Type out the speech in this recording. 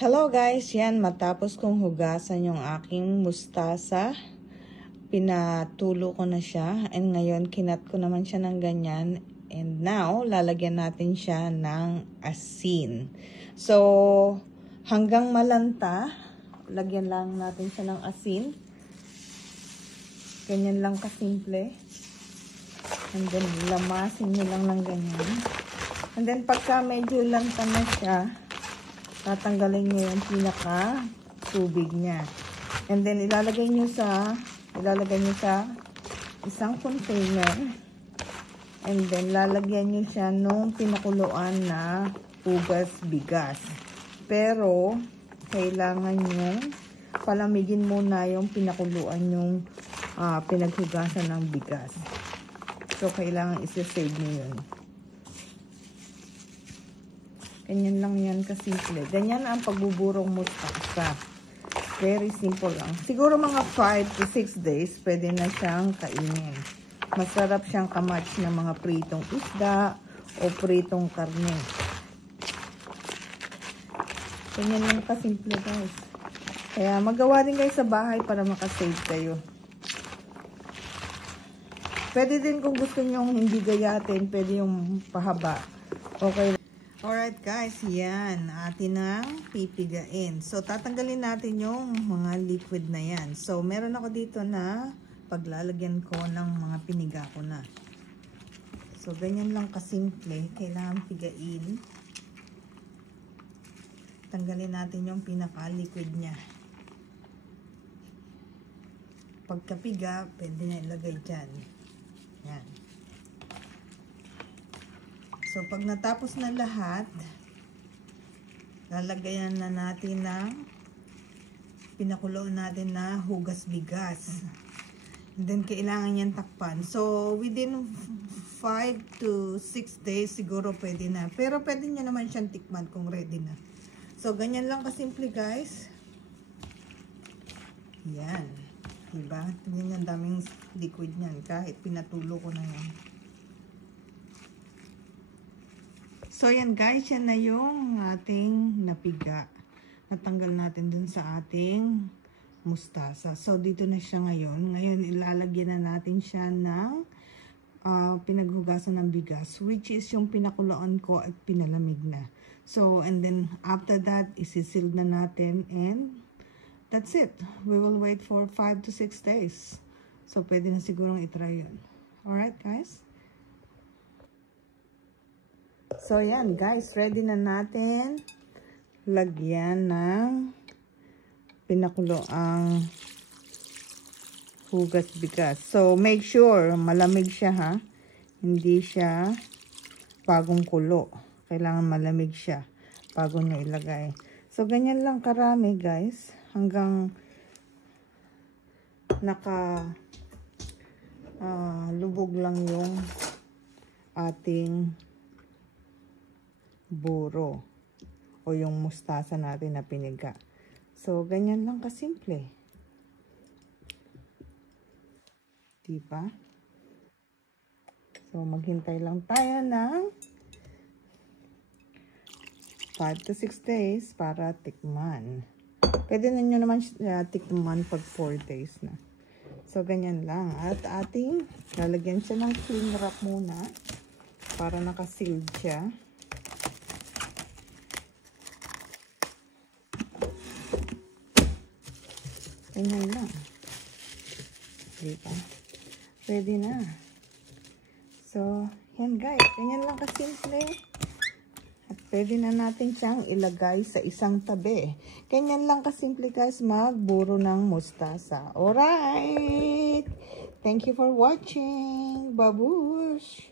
Hello guys, yan matapos kong hugasan yung aking mustasa, pinatulo ko na siya and ngayon kinat ko naman siya ng ganyan and now lalagyan natin siya ng asin. So hanggang malanta, lagyan lang natin siya ng asin. Ganyan lang kasimple. And then lamasin nyo lang ng ganyan. And then pagka medyo lanta na siya, tatanggalin nyo yung pinaka tubig niya. And then ilalagay nyo sa isang container. And then lalagyan nyo siya nung pinakuluan na hugas bigas. Pero kailangan nyo palamigin muna yung pinakuluan yung pinaghugasan ng bigas. So kailangan isa-save nyo yun. Ganyan lang yan kasimple. Ganyan ang pagbuburong mustasa. Very simple lang. Siguro mga 5 to 6 days, pwede na siyang kainin. Masarap siyang kamatch ng mga pritong isda o pritong karne. Ganyan lang kasimple guys. Kaya magawa din kayo sa bahay para makasave kayo. Pwede din kung gusto nyo hindi gayatin, pwede yung pahaba. Okay. Alright guys, yan. Atin ang pipigain. So, tatanggalin natin yung mga liquid na yan. So, meron ako dito na paglalagyan ko ng mga piniga ko na. So, ganyan lang kasimple. Kailangan pigain. Tanggalin natin yung pinaka-liquid niya. Pagkapiga, pwede na ilagay dyan. Yan. So, pag natapos na lahat, lalagayan na natin ng pinakuloan natin na hugas bigas. And then, kailangan yan takpan. So, within 5 to 6 days, siguro pwede na. Pero pwede nyo naman siyang tikman kung ready na. So, ganyan lang kasimple guys. Yan. Diba? Tingnan yung daming liquid niyan. Kahit pinatulo ko na yan. So, yan guys, yan na yung ating napiga. Natanggal natin dun sa ating mustasa. So, dito na siya ngayon. Ngayon, ilalagyan na natin siya ng pinaghugasan ng bigas, which is yung pinakuloan ko at pinalamig na. So, and then, after that, isisil na natin and that's it. We will wait for 5 to 6 days. So, pwede na sigurong itry yun. Alright, guys? So, yan guys, ready na natin lagyan ng pinakulo ang hugas bigas. So, make sure malamig siya ha. Hindi siya bagong kulo. Kailangan malamig siya bago nyo ilagay. So, ganyan lang karami guys. Hanggang lubog lang yung ating buro o yung mustasa natin na piniga. So, ganyan lang kasimple. Diba? So, maghintay lang tayo ng 5 to 6 days para tikman. Pwede na nyo naman tikman pag 4 days na. So, ganyan lang. At ating lalagyan siya ng cling wrap muna para nakasealed siya. Ganyan lang. Diba? Ready na. So, yan guys. Ganyan lang kasimple. At pwede na natin siyang ilagay sa isang tabi. Ganyan lang kasimple guys magburo ng mustasa. Alright! Thank you for watching. Babush!